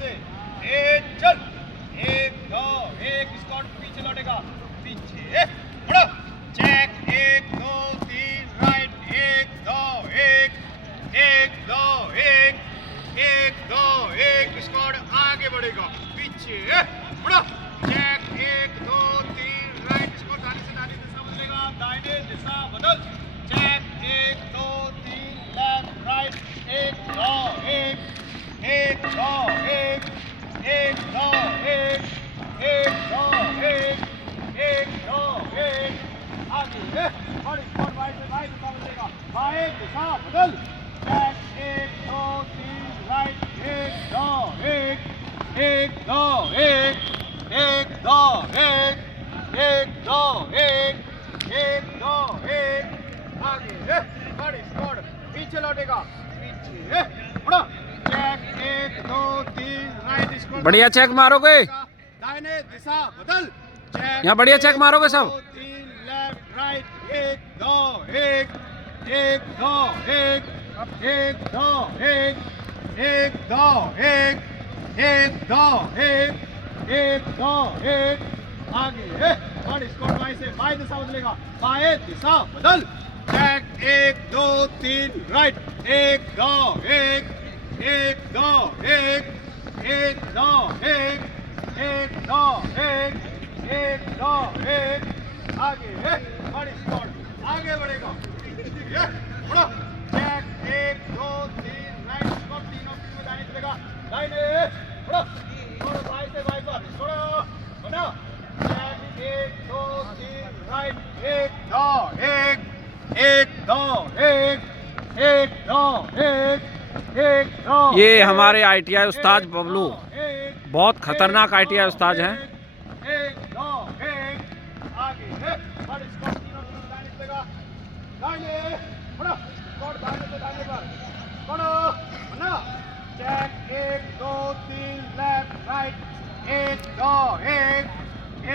से, एक चल, एक दो एक, स्कॉट पीछे लौटेगा, पीछे बढ़ो, चेक, एक दो तीन राइट, एक दो एक, एक दो एक, एक दो एक, स्कॉट आगे बढ़ेगा, पीछे बढ़ो, चेक, एक दो तीन राइट, स्कॉट दाने से दाने दिशा बदलेगा, दाहिने दिशा बदल, चेक, एक दो तीन लेफ्ट राइट, एक दो एक, एक दो एक, एक दो एक, एक दो एक, एक दो एक, आगे और स्पॉट वाइड से वाइड दिशा बदलेगा, बाएं दिशा बदल, चेक, एक दो तीन राइट, एक दो एक, एक दो एक, एक दो एक, एक दो एक, एक दो एक, आगे और स्पॉट पीछे लौटेगा, पीछे बढ़ो, चेक, एक दो तीन राइट, स्पॉट बढ़िया चेक मारोगे, दाहिने दिशा बदल, चेक, यहाँ बढ़िया चेक मारोगे सब। दो तीन लेफ्ट राइट, एक दो एक, एक दो एक, एक दो एक, एक दो एक, एक दो एक, एक दो एक, आगे और स्कॉट बाएं से बाएं दिशा बदलेगा, बाएं दिशा बदल, चेक, एक दो तीन राइट, एक दो एक, एक दो एक, एक दो एक, एक दो एक, एक दो एक, आगे और स्कॉट आगे बढ़ेगा, बढ़ो, चेक, एक दो तीन राइट, स्कॉट तीनों में दाहिने चलेगा, दाहिने बढ़ो, और बाएं से बाएं पर छोड़ो, बढ़ो, चेक, एक दो तीन राइट, एक दो एक, एक दो एक, एक दो एक, एक दो, ये हमारे ITI उस्ताद बबलू एक, बहुत खतरनाक ITI उस्ताद हैं। एक दो एक, आगे और स्कॉट तीनों में दाहिने चलेगा, दाहिने बढ़ो, स्कॉट दाहिने से दाहिने पर बढ़ो, बना, चेक, एक दो तीन लेफ्ट राइट, एक दो एक,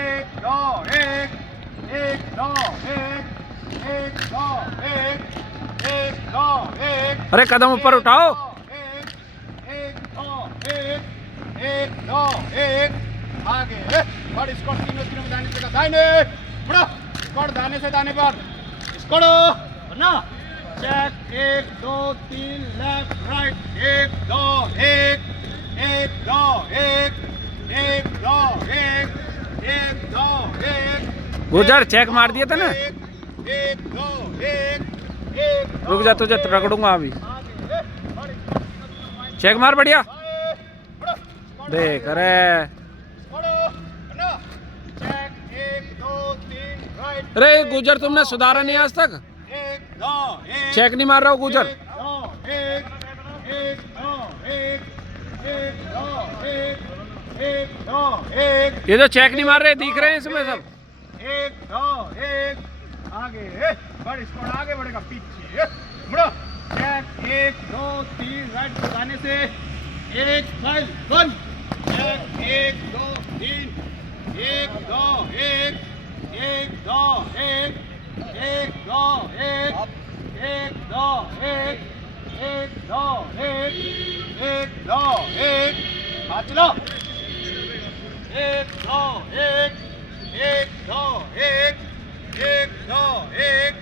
एक दो एक, एक दो एक, एक दो एक, एक दो एक, अरे कदम ऊपर उठाओ। एक, एक दो एक, एक दो एक, आगे और स्कॉट तीनों तीनों में दाहिने चलेगा, दाहिने बढ़ो, स्कॉट दाहिने से दाहिने पर स्कॉट बना, चेक, एक दो तीन लेफ्ट राइट, एक दो एक, एक दो एक, एक दो एक, एक दो एक, गुजर चेक मार दिए थे ना। एक दो एक, एक दो रुक जा, तुझे रगड़ूंगा अभी। आगे और स्कॉट तीनों तीनों में चेक मार बढ़िया। बढ़ो, स्कॉट देख अरे बढ़ो, बना, चेक, एक दो तीन राइट, अरे गुजर तुमने सुधारा नहीं आज तक। एक दो एक, चेक नहीं मार रहा हूँ गुजर। एक दो एक, एक दो एक, एक दो एक, एक दो एक, ये जो चेक नहीं मार रहे दिख रहे हैं इसमें सब। एक दो एक, आगे बढ़, स्कॉट आगे बढ़ेगा, पीछे बढ़ो, चेक, एक दो तीन राइट दाने से, एक फाइव वन, चेक, एक दो तीन, एक दो एक, एक दो एक, एक दो एक, एक दो एक, एक दो एक, एक दो एक, हाथ चलो, एक दो एक, एक दो एक, एक दो एक,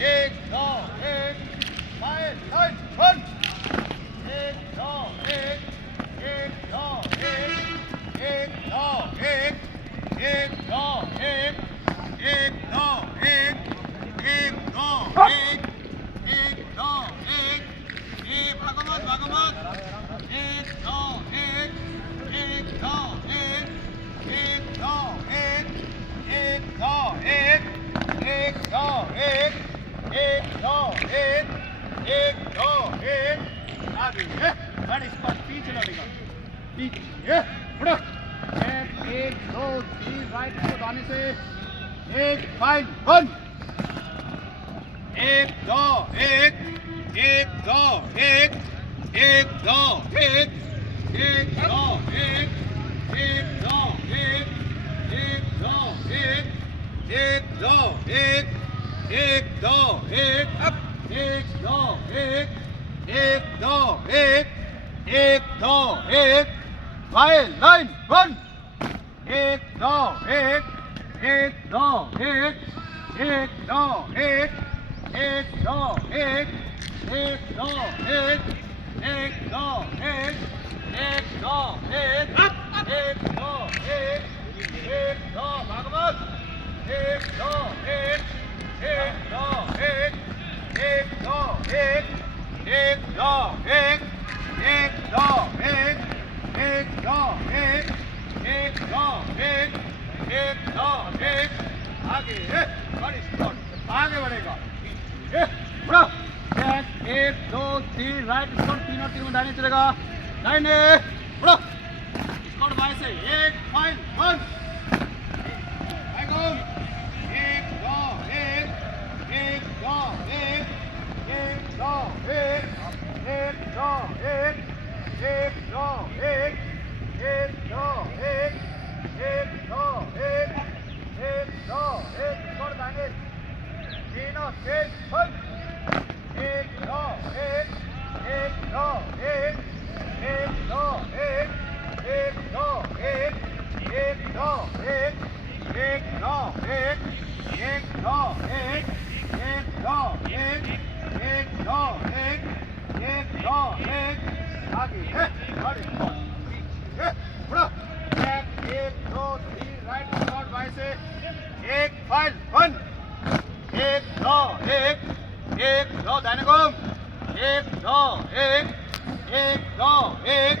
एक दो एक, बाएं साइड वन, एक दो एक, एक दो एक, एक दो एक, एक दो एक, एक दो एक, एक दो एक, एक दो एक, एक भागवत भागवत, एक दो एक, एक दो एक, एक दो एक, एक दो एक, एक दो एक, एक दो एक, एक दो एक, आगे गाड़ी इस पर पीछे लड़ेगा, पीछे बढ़ो, एक दो तीन राइट को दाने से, एक फाइव वन, एक दो एक, एक दो एक, एक दो एक, एक दो एक, एक दो एक, एक दो एक, एक दो एक, एक दो एक, अब एक दो एक, एक दो एक, एक दो एक, बाय लाइन वन एक दो एक एक दो एक एक दो एक एक दो एक एक दो एक एक दो एक एक दो एक एक दो एक एक दो भागवत एक दो एक एक दो एक एक दो एक एक दो एक एक दो एक एक दो एक एक दो एक एक दो एक आगे बड़ी स्पीड आगे बढ़ेगा बढ़ो एक दो तीन राइट स्कोर तीनों टीम में दाहिने चलेगा दाहिने बढ़ो स्कोर बाय से एक फाइन वन एक दो एक एक दो एक एक दो एक एक दो एक एक दो एक एक दो एक एक दो एक एक दो एक स्कोर दाहिने तीनों तीन फुल एक दो एक एक दो एक एक दो एक एक दो एक एक दो एक एक दो एक एक दो एक एक दो एक एक दो एक एक दो एक आगे बड़ी बढ़ो एक दो तीन राइट स्टॉप बाय से एक फाइल वन एक दो एक दाहिने घूम एक दो एक दो एक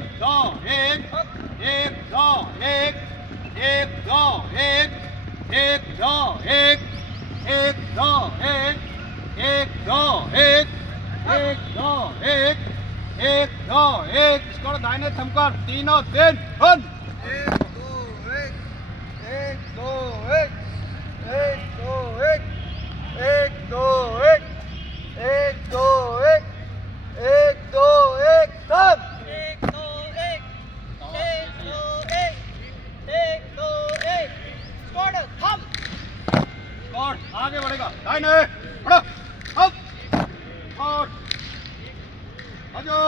दो एक दो एक दो एक दो एक दो एक दो एक दो एक दो एक स्कोर दाहिने थमकर तीनों तीन वन एक दो एक दो एक दो एक एक दो एक एक दो एक एक दो एक तब एक दो एक एक दो एक एक दो एक स्कोर थम स्कोर आगे बढ़ेगा दाहिने बढ़ो अप और आजो